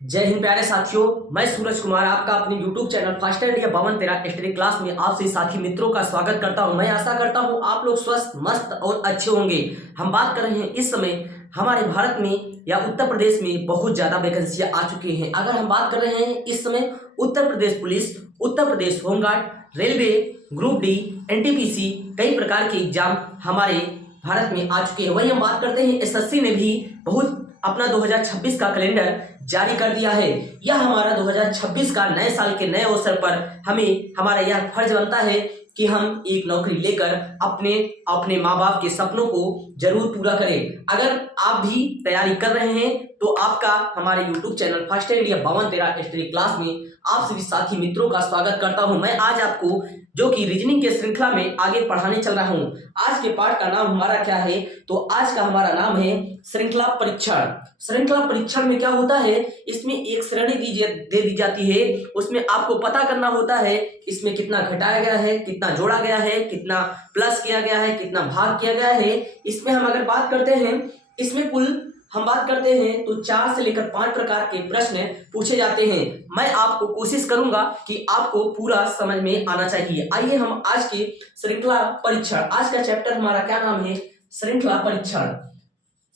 जय हिंद प्यारे साथियों। मैं सूरज कुमार आपका अपने YouTube चैनल फास्ट एंड या 5213 स्टडी क्लास में आप सभी साथी मित्रों का स्वागत करता हूं। मैं आशा करता हूं आप लोग स्वस्थ मस्त और अच्छे होंगे। हम बात कर रहे हैं इस समय हमारे भारत में या उत्तर प्रदेश में बहुत ज़्यादा वैकेंसियां आ चुकी हैं। अगर हम बात कर रहे हैं इस समय Uttar Pradesh police, Uttar Pradesh home guard, railway, group D, NTPC, कई प्रकार के एग्जाम हमारे भारत में आ चुके हैं। वहीं हम बात करते हैं एसएससी ने भी बहुत अपना 2026 का कैलेंडर जारी कर दिया है। यह हमारा 2026 का नए साल के नए अवसर पर हमें हमारा यह फर्ज बनता है कि हम एक नौकरी लेकर अपने अपने माँ बाप के सपनों को जरूर पूरा करें। अगर आप भी तैयारी कर रहे हैं तो आपका हमारे YouTube चैनल फर्स्ट एंड या 5213 स्टडी क्लास में आप सभी साथी मित्रों का स्वागत करता हूं। मैं आज आपको जो कि रीजनिंग के श्रृंखला में आगे पढ़ाने चल रहा हूं। आज के पाठ का नाम हमारा क्या है? तो आज का हमारा नाम है श्रृंखला परीक्षण। श्रृंखला परीक्षण में क्या होता है, इसमें एक श्रेणी दे दी जाती है, उसमें आपको पता करना होता है इसमें कितना घटाया गया है, कितना जोड़ा गया है, कितना प्लस किया गया है, कितना भाग किया गया है। इसमें हम अगर बात करते हैं, इसमें कुल हम बात करते हैं तो 4 से लेकर 5 प्रकार के प्रश्न पूछे जाते हैं। मैं आपको कोशिश करूंगा कि आपको पूरा समझ में आना चाहिए। आइए हम आज के श्रृंखला परीक्षण, आज का चैप्टर हमारा क्या नाम है? श्रृंखला परीक्षण।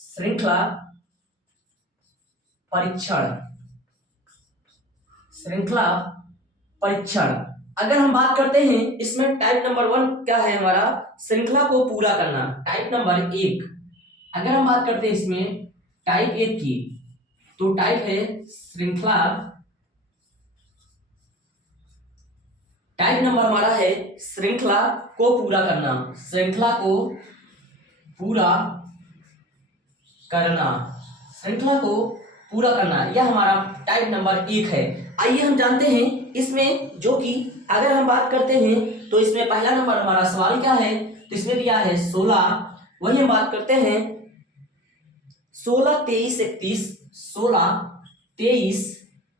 श्रृंखला परीक्षण, श्रृंखला परीक्षण। अगर हम बात करते हैं इसमें टाइप नंबर 1 क्या है हमारा? श्रृंखला को पूरा करना। टाइप नंबर 1 अगर हम बात करते हैं इसमें टाइप 1 की, तो टाइप है श्रृंखला। टाइप नंबर हमारा है श्रृंखला को पूरा करना। श्रृंखला को पूरा करना, श्रृंखला को पूरा करना, यह हमारा टाइप नंबर 1 है। आइए हम जानते हैं इसमें, जो कि अगर हम बात करते हैं तो इसमें पहला नंबर हमारा सवाल क्या है? तो इसमें दिया है 16। वही हम बात करते हैं 16 23 31, 16 23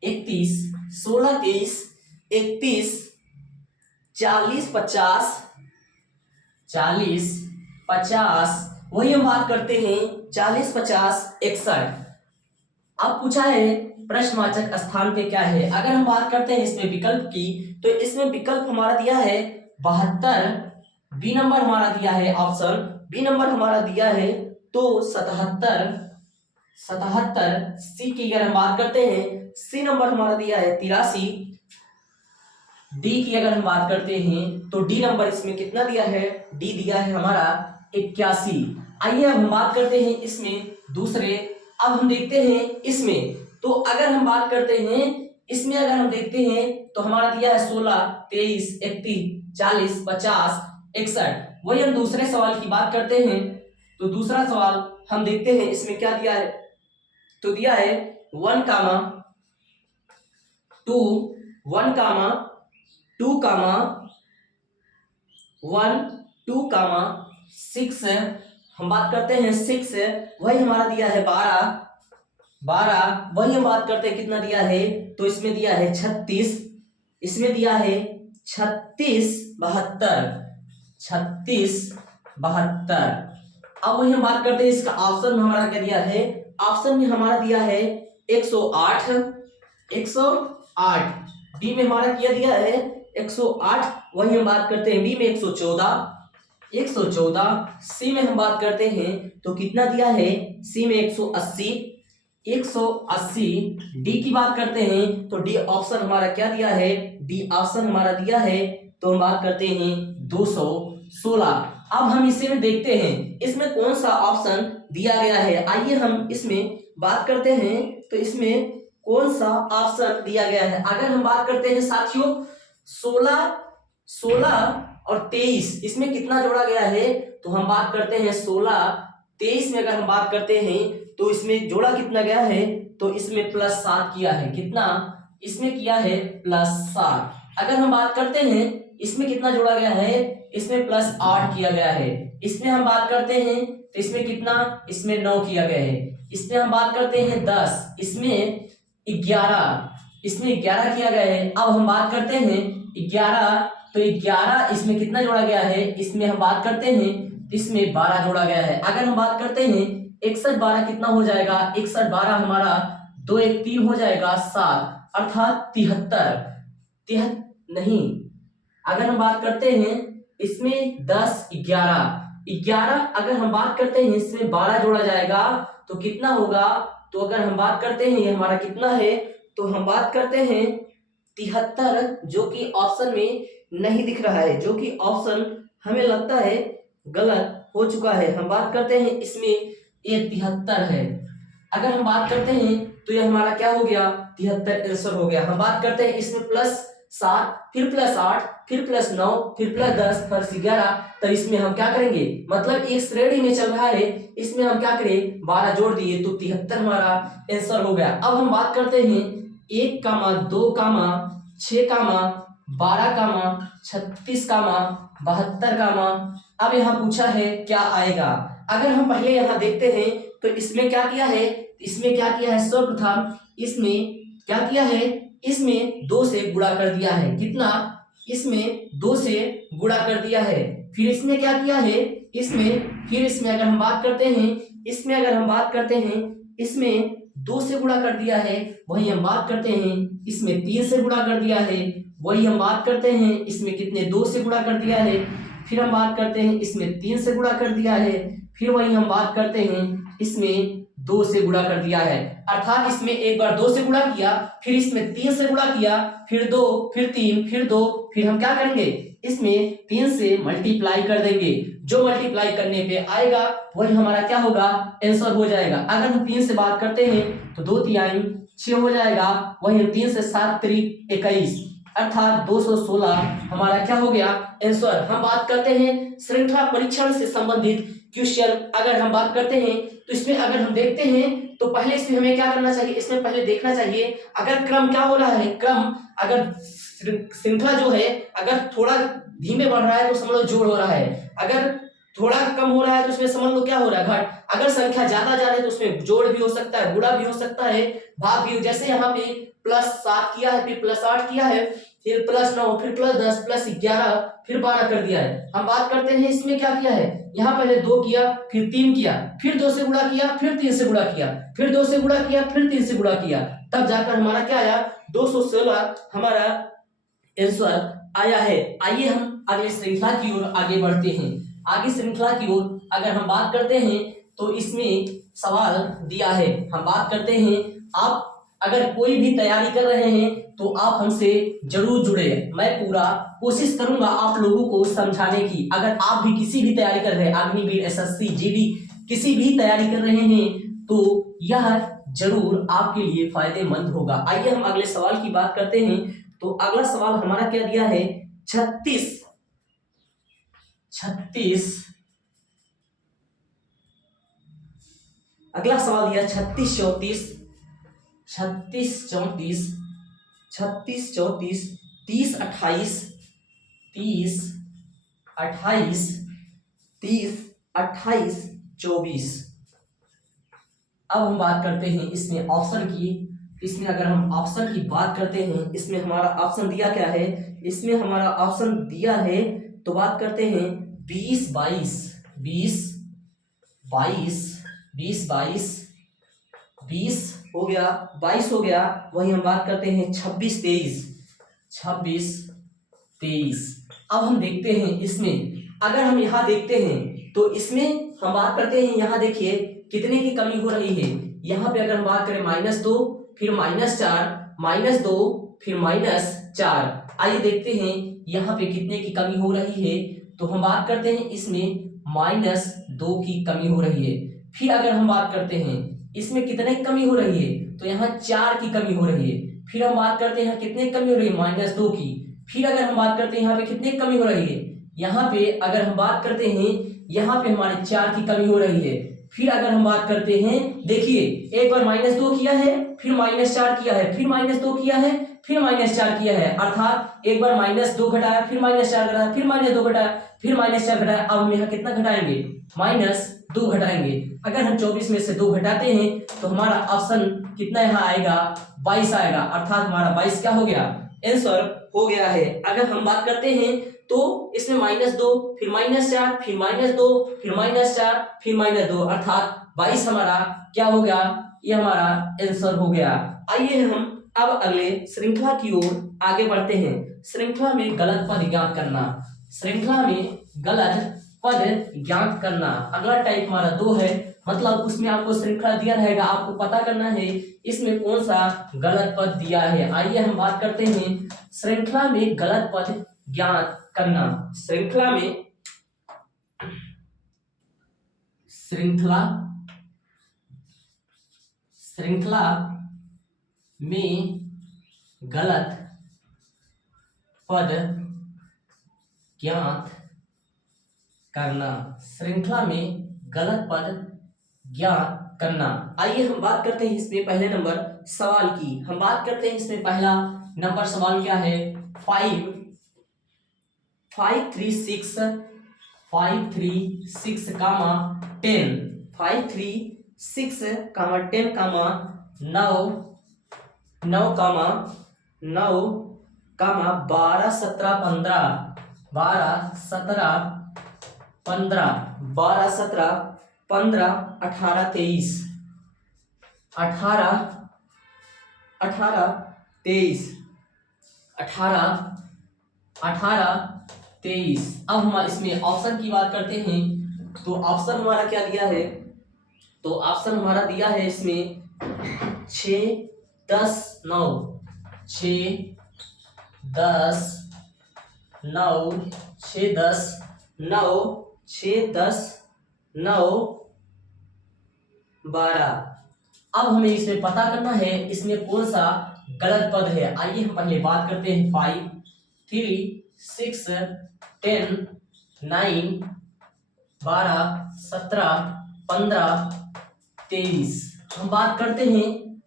31, 16 23 31, 40 50, 40 50। वही हम बात करते हैं 40 50 61। अब पूछा है प्रश्नवाचक स्थान पे क्या है? अगर हम बात करते हैं इसमें विकल्प की, तो इसमें विकल्प हमारा दिया है 72, बी नंबर हमारा दिया है ऑप्शन बी नंबर हमारा दिया है तो 77, सी की अगर हम बात करते हैं सी नंबर हमारा दिया है 83, डी की अगर हम बात करते हैं तो डी नंबर इसमें कितना दिया है? डी दिया है हमारा 81। आइए अब हम बात करते हैं इसमें दूसरे। अब हम देखते हैं इसमें, तो अगर हम बात करते हैं इसमें, अगर हम देखते हैं तो हमारा दिया है 16 23 31 40 50 61। वही हम दूसरे सवाल की बात करते हैं, तो दूसरा सवाल हम देखते हैं इसमें क्या दिया है? तो दिया है 1 कामा 2, 1 कामा 2 कामा 1, 2 कामा 6। हम बात करते हैं 6, वही हमारा दिया है 12। वही हम बात करते हैं कितना दिया है? तो इसमें दिया है 36, इसमें दिया है 36 72, 36 72। अब वही हम बात करते हैं इसका ऑप्शन में हमारा क्या दिया है? ऑप्शन में हमारा दिया है 108, 108। बी में हमारा क्या दिया है? 108। वही हम बात करते हैं बी में 114, 114। सी में हम बात करते हैं तो कितना दिया है? सी में 180, 180। डी की बात करते हैं तो डी ऑप्शन हमारा क्या दिया है? डी ऑप्शन हमारा दिया है तो हम बात करते हैं 216। अब हम इसे में देखते हैं इसमें कौन सा ऑप्शन दिया गया है। आइए हम इसमें बात करते हैं तो इसमें कौन सा ऑप्शन दिया गया है। अगर हम बात करते हैं साथियों 16 और 23, इसमें कितना जोड़ा गया है? तो हम बात करते हैं 16 23 में अगर हम बात करते हैं तो इसमें जोड़ा कितना गया है? तो इसमें +7 किया है। कितना इसमें किया है? +7। अगर हम बात करते हैं इसमें कितना जोड़ा गया है? इसमें +8 किया गया है। इसमें हम बात करते हैं तो इसमें कितना? इसमें 9 किया गया है। इसमें हम बात करते हैं 10, इसमें 11, इसमें 11 किया गया है। अब हम बात करते हैं 11, तो 11 इसमें कितना जोड़ा गया है? इसमें हम बात करते हैं इसमें 12 जोड़ा गया है। अगर हम बात करते हैं 61 12 कितना हो जाएगा? 61 12 हमारा दो एक 3 हो जाएगा 7, अर्थात 73। नहीं, अगर हम बात करते हैं इसमें 10 11 अगर हम बात करते हैं इसमें 12 जोड़ा जाएगा तो कितना होगा। तो अगर हम बात करते हैं ये हमारा कितना है, तो हम बात करते हैं 73, जो कि ऑप्शन में नहीं दिख रहा है, जो कि ऑप्शन हमें लगता है गलत हो चुका है। हम बात करते हैं इसमें ये 73 है। अगर हम बात करते हैं तो ये हमारा क्या हो गया, 73 आंसर हो गया। हम बात करते हैं इसमें +7 फिर +8 फिर +9 फिर +10 फिर 11, तो इसमें हम क्या करेंगे, मतलब एक श्रेणी में चल रहा है, इसमें हम क्या करें 12 जोड़ दिए तो 73 हमारा आंसर हो गया। अब हम बात करते हैं 1, 2, 6, 12, 36, 72। अब यहाँ पूछा है क्या आएगा। अगर हम पहले यहाँ देखते हैं तो इसमें क्या किया है, सर्वप्रथम इसमें क्या किया है, इसमें 2 से गुणा कर दिया है। कितना, इसमें 2 से गुणा कर दिया है। फिर इसमें क्या किया है, इसमें अगर हम बात करते हैं इसमें 2 से गुणा कर दिया है। वही हम बात करते हैं इसमें 3 से गुणा कर दिया है। वही हम बात करते हैं इसमें कितने 2 से गुणा कर दिया है। फिर हम बात करते हैं इसमें 3 से गुणा कर दिया है। फिर वही हम बात करते हैं इसमें 2 से गुणा कर दिया है। अर्थात इसमें एक बार 2 से गुणा किया, फिर इसमें 3 से गुणा किया, फिर 2 फिर 3 फिर 2, फिर हम क्या करेंगे इसमें 3 से मल्टीप्लाई कर देंगे। जो मल्टीप्लाई करने पे आएगा वही हमारा क्या होगा, आंसर हो जाएगा। अगर हम 3 से बात करते हैं तो 2 3 6 हो जाएगा। वही हम 3 से 7 3 21, अर्थात 216 हमारा क्या हो गया, आंसर। हम बात करते हैं श्रृंखला परीक्षण से संबंधित क्वेश्चन। अगर हम बात करते हैं तो इसमें अगर हम देखते हैं तो पहले इसमें हमें क्या करना चाहिए, इसमें पहले देखना चाहिए अगर क्रम क्या हो रहा है, क्रम अगर श्रृंखला जो है अगर थोड़ा धीमे बढ़ रहा है तो समझ लो जोड़ हो रहा है, अगर थोड़ा कम हो रहा है तो उसमें समझ लो क्या हो रहा है, घट। अगर संख्या ज्यादा जा रही है तो उसमें जोड़ भी हो सकता है, गुणा भी हो सकता है, भाग भी। जैसे यहाँ पे +7 किया है, फिर +8 किया है, फिर +9 फिर +10 +11 फिर 12 कर दिया है। हम बात करते हैं इसमें क्या किया है, यहाँ पहले 2 किया, फिर 3 किया, फिर 2 से गुणा किया, फिर 3 से गुणा किया, फिर 2 से गुणा किया, फिर 3 से गुणा किया, तब जाकर हमारा क्या आया, 216 हमारा आंसर आया है। आइए हम अगले श्रृंखला की ओर आगे बढ़ते हैं। आगे श्रृंखला की ओर अगर हम बात करते हैं तो इसमें सवाल दिया है। हम बात करते हैं, आप अगर कोई भी तैयारी कर रहे हैं तो आप हमसे जरूर जुड़े। मैं पूरा कोशिश करूंगा आप लोगों को समझाने की। अगर आप भी किसी भी तैयारी कर रहे हैं, अग्निवीर, एसएससी, जीडी, किसी भी तैयारी कर रहे हैं तो यह जरूर आपके लिए फायदेमंद होगा। आइए हम अगले सवाल की बात करते हैं। तो अगला सवाल हमारा क्या दिया है, 36 अगला सवाल दिया 36 34 30 28 24। अब हम बात करते हैं इसमें ऑप्शन की। इसमें अगर हम ऑप्शन की बात करते हैं, इसमें हमारा ऑप्शन दिया क्या है, इसमें हमारा ऑप्शन दिया है तो बात करते हैं 20 22 हो गया, 22 हो गया। वही हम बात करते हैं 26 23। अब हम देखते हैं इसमें अगर हम यहाँ देखते हैं तो इसमें हम बात करते हैं, यहाँ देखिए कितने की कमी हो रही है। यहाँ पे अगर हम बात करें -2 फिर -4 -2 फिर -4। आइए देखते हैं यहाँ पे कितने की कमी हो रही है। तो हम बात करते हैं इसमें -2 की कमी हो रही है। फिर अगर हम बात करते हैं इसमें कितने की कमी हो रही है, तो यहाँ 4 की कमी हो रही है। फिर हम बात करते हैं यहाँ कितने की कमी हो रही है, -2 की। फिर अगर हम बात करते हैं यहाँ पे कितने की कमी हो रही है, यहाँ पे अगर हम बात करते हैं यहाँ पे हमारे 4 की कमी हो रही है। फिर अगर हम बात करते हैं, देखिए एक बार -2 किया है, फिर -4 किया है, फिर -2 किया है, फिर -4 किया है, अर्थात एक बार -2 घटाया, फिर -4 घटाया, फिर -2 घटाया, फिर -4 घटाया। अब हम यहाँ कितना घटाएंगे, -2 घटाएंगे। अगर हम 24 में से 2 घटाते हैं तो हमारा ऑप्शन कितना यहाँ आएगा, 22 आएगा, अर्थात हमारा 22 क्या हो गया, आंसर हो गया है। अगर हम बात करते हैं तो इसमें -2 फिर -4 फिर -2 फिर -4 फिर -2, अर्थात 22 हमारा क्या हो गया, ये हमारा आंसर हो गया। आइए हम अब अगले श्रृंखला की ओर आगे बढ़ते हैं। श्रृंखला में गलत पद ज्ञात करना। श्रृंखला में गलत पद ज्ञात करना अगला टाइप हमारा 2 है, मतलब उसमें आपको श्रृंखला दिया रहेगा, आपको पता करना है इसमें कौन सा गलत पद दिया है। आइए हम बात करते हैं श्रृंखला में गलत पद ज्ञात करना। श्रृंखला में गलत पद ज्ञात करना। श्रृंखला में गलत पद ज्ञात करना। आइए हम बात करते हैं इसमें पहले नंबर सवाल की। हम बात करते हैं इसमें पहला नंबर सवाल क्या है, 536 कामा 10, 536 कामा 10 कामा 9 कामा 12 17 15, 12 17 15, 12 17 15 18 23, 18 18 23, 18 18 23। अब हम इसमें ऑप्शन की बात करते हैं तो ऑप्शन हमारा क्या दिया है, तो ऑप्शन हमारा दिया है इसमें 6 10 9, 6 10 9, 6 10 9, 6 10 9 12। अब हमें इसमें पता करना है इसमें कौन सा गलत पद है। आइए हम पहले बात करते हैं 5 3 6 10 9 12 17 15 23। हम बात करते हैं,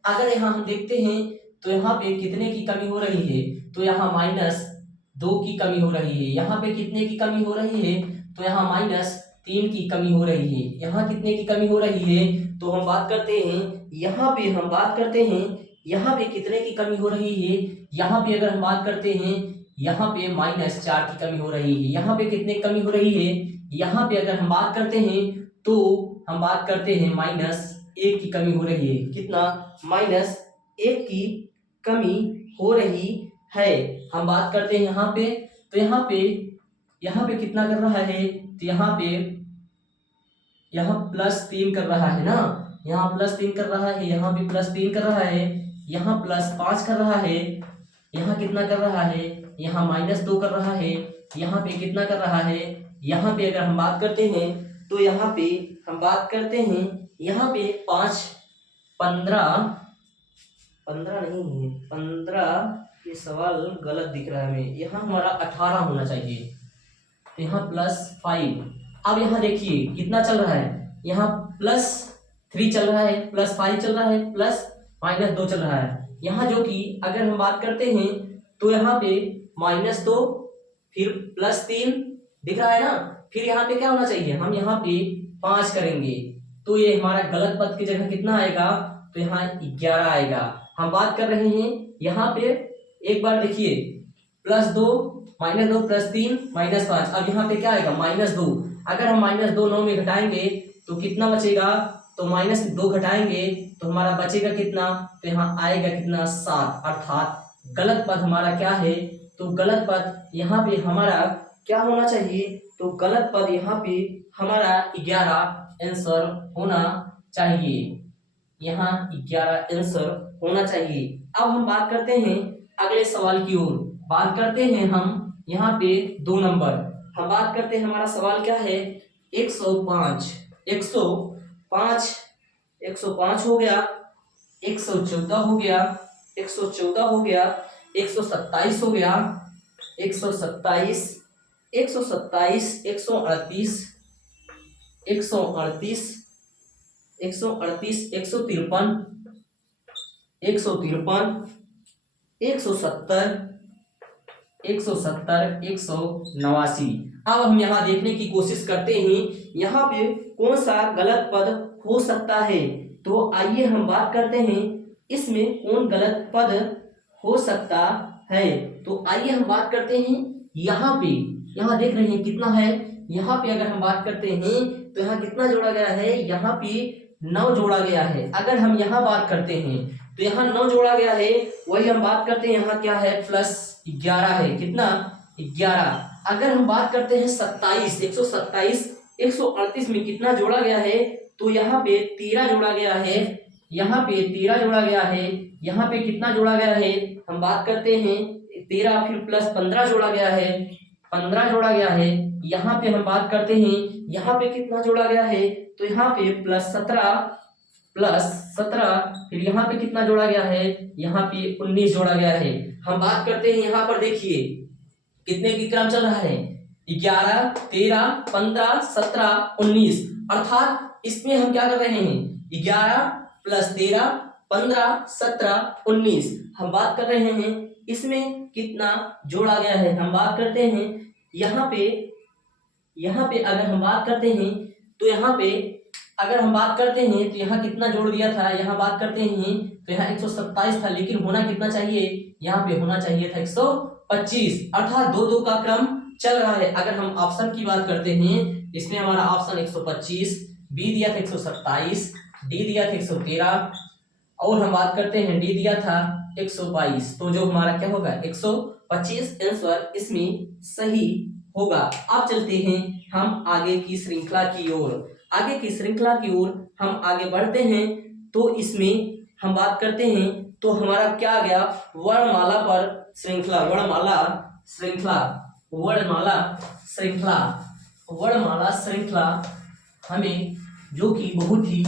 अगर यहाँ हम देखते हैं तो यहाँ पे कितने की कमी हो रही है, तो यहाँ -2 की कमी हो रही है। यहाँ पे कितने की कमी हो रही है, तो यहाँ -3 की कमी हो रही है। यहाँ कितने की कमी हो रही है, तो हम बात करते हैं यहाँ पे, हम बात करते हैं यहाँ पे कितने की कमी हो रही है। यहाँ पे अगर हम बात करते हैं यहाँ पे -4 की कमी हो रही है। यहाँ पे कितने की कमी हो रही है, यहाँ पे अगर हम बात करते हैं तो हम बात करते हैं -1 की कमी हो रही है। कितना, -1 की कमी हो रही है। हम बात करते हैं यहाँ पे, तो यहाँ पे कितना कर रहा है, तो यहाँ +3 कर रहा है ना, यहाँ +3 कर रहा है, यहाँ भी +3 कर रहा है, यहाँ +5 कर रहा है, यहाँ कितना कर रहा है, यहाँ -2 कर रहा है, यहाँ पे कितना कर रहा है, यहाँ पे अगर हम बात करते हैं तो यहाँ पे हम बात करते हैं यहाँ पे 5 15 नहीं है, 15, ये सवाल गलत दिख रहा है हमें, यहाँ हमारा 18 होना चाहिए, तो यहाँ +5। अब यहाँ देखिए कितना चल रहा है, यहाँ +3 चल रहा है, +5 चल रहा है, +-2 चल रहा है। यहाँ जो कि अगर हम बात करते हैं तो यहाँ पे -2 फिर +3 दिख रहा है ना, फिर यहाँ पे क्या होना चाहिए, हम यहाँ पे 5 करेंगे तो ये हमारा गलत पद की जगह कितना आएगा, तो यहाँ 11 आएगा। हम बात कर रहे हैं यहाँ पे, एक बार देखिए +2 -2 +3 -5, अब यहाँ पे क्या आएगा -2। अगर हम -2 9 में घटाएंगे तो कितना बचेगा, तो -2 घटाएंगे तो हमारा बचेगा कितना, तो यहाँ आएगा कितना 7, अर्थात गलत पद हमारा क्या है, तो गलत पद यहाँ पे हमारा क्या होना चाहिए, तो गलत पद यहाँ पे हमारा 11 आंसर होना चाहिए, यहाँ 11 आंसर होना चाहिए। अब हम बात करते हैं अगले सवाल की ओर, बात करते हैं हम यहाँ पे 2 नंबर। हम बात करते हैं हमारा सवाल क्या है, 105 हो गया, 114 हो गया, 127 हो गया, 138 हो गया, 138 138 138 138 138 153 153 170 170 189। अब हम यहाँ देखने की कोशिश करते हैं यहाँ पे कौन सा गलत पद हो सकता है। तो आइए हम बात करते हैं इसमें कौन गलत पद हो सकता है। तो आइए हम बात करते हैं यहाँ पे, यहाँ देख रहे हैं कितना है, यहाँ पे अगर हम बात करते हैं तो यहाँ कितना जोड़ा गया है, यहाँ पे 9 जोड़ा गया है। अगर हम यहाँ बात करते हैं तो यहाँ 9 जोड़ा गया है, वही हम बात करते हैं यहाँ क्या है +11 है। कितना 11। अगर हम बात करते हैं 27, 127 138 में कितना जोड़ा गया है, तो यहाँ पे 13 जोड़ा गया है, यहाँ पे 13 जोड़ा गया है, यहाँ पे कितना जोड़ा गया है, हम बात करते हैं 13 फिर प्लस 15 जोड़ा गया है, 15 जोड़ा गया है। यहाँ पे हम बात करते हैं यहाँ पे कितना जोड़ा गया है, तो यहाँ पे +17 फिर यहाँ पे कितना जोड़ा गया है, यहाँ पे 19 जोड़ा गया है। हम बात करते हैं यहाँ पर देखिए कितने की क्रम चल रहा है, 11 13 15 17 19, अर्थात इसमें हम क्या कर रहे हैं 11 + 13 15 17 19 हम बात कर रहे हैं, इसमें कितना जोड़ा गया है। हम बात करते हैं यहाँ पे अगर हम बात करते हैं तो यहाँ पे अगर हम बात करते हैं तो यहाँ कितना जोड़ दिया था, यहाँ बात करते हैं तो यहाँ 127 था, लेकिन होना कितना चाहिए, यहाँ पे होना चाहिए था 125, अर्थात 2-2 का क्रम चल रहा है। अगर हम ऑप्शन की बात करते हैं, इसमें हमारा ऑप्शन 125, बी दिया था 127, डी दिया था 113 और हम बात करते हैं डी दिया था 122, तो जो हमारा क्या होगा 125 आंसर इसमें सही होगा। अब चलते हैं हम आगे की श्रृंखला की ओर। आगे की श्रृंखला की ओर हम आगे बढ़ते हैं, तो इसमें हम बात करते हैं तो हमारा क्या आ गया, वर्णमाला पर श्रृंखला, वर्णमाला श्रृंखला हमें जो कि बहुत ही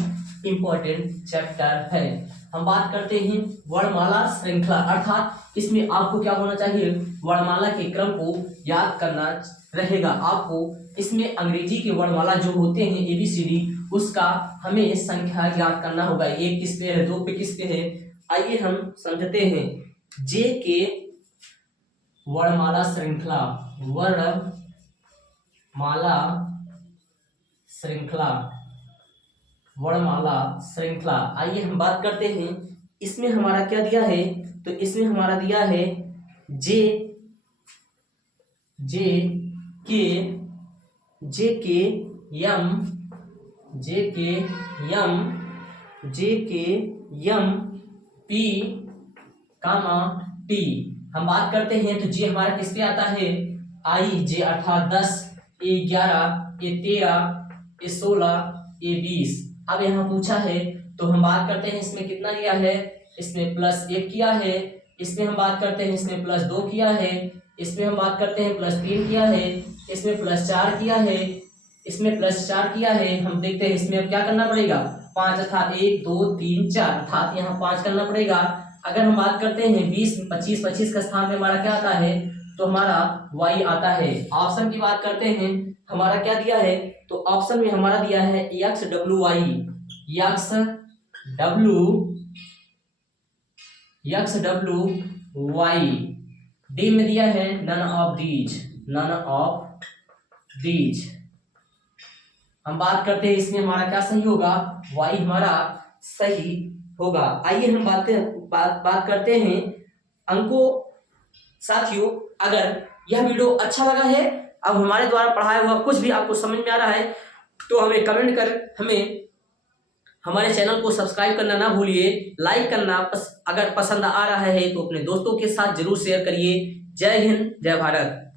इंपॉर्टेंट चैप्टर है। हम बात करते हैं वर्णमाला श्रृंखला, अर्थात इसमें आपको क्या होना चाहिए, वर्णमाला के क्रम को याद करना रहेगा। आपको इसमें अंग्रेजी के वर्णमाला जो होते हैं ABCD, उसका हमें संख्या याद करना होगा, 1 किस पे है, 2 पे किस पे है। आइए हम समझते हैं जे के वर्णमाला श्रृंखला, वर्णमाला श्रृंखला। आइए हम बात करते हैं, इसमें हमारा क्या दिया है, तो इसमें हमारा दिया है जे के यम पी टी। हम बात करते हैं तो जे हमारा किस पे आता है, आई जे, अर्थात 10, ए 11, ए 13, ए 16, ए 20। अब यहाँ पूछा है तो हम बात करते हैं इसमें कितना लिया है, इसमें +1 किया है, इसमें हम बात करते हैं इसमें +2 किया है, इसमें हम बात करते हैं +3 किया है, इसमें +4 किया है, इसमें +4 किया है। हम देखते हैं इसमें अब क्या करना पड़ेगा, 5 अर्थात 1 2 3 4 अर्थात यहाँ 5 करना पड़ेगा। अगर हम बात करते हैं 20 25 का स्थान में हमारा क्या आता है, तो हमारा y आता है। ऑप्शन की बात करते हैं, हमारा क्या दिया है, तो ऑप्शन में हमारा दिया है XWY, डी में दिया है नन ऑफ दीज। हम बात करते हैं इसमें हमारा क्या सही होगा, y हमारा सही होगा। आइए हम बात करते हैं अंकों। साथियों, अगर यह वीडियो अच्छा लगा है, अब हमारे द्वारा पढ़ाया हुआ कुछ भी आपको समझ में आ रहा है, तो हमें कमेंट कर हमारे चैनल को सब्सक्राइब करना ना भूलिए, लाइक करना अगर पसंद आ रहा है तो अपने दोस्तों के साथ जरूर शेयर करिए। जय हिंद, जय भारत।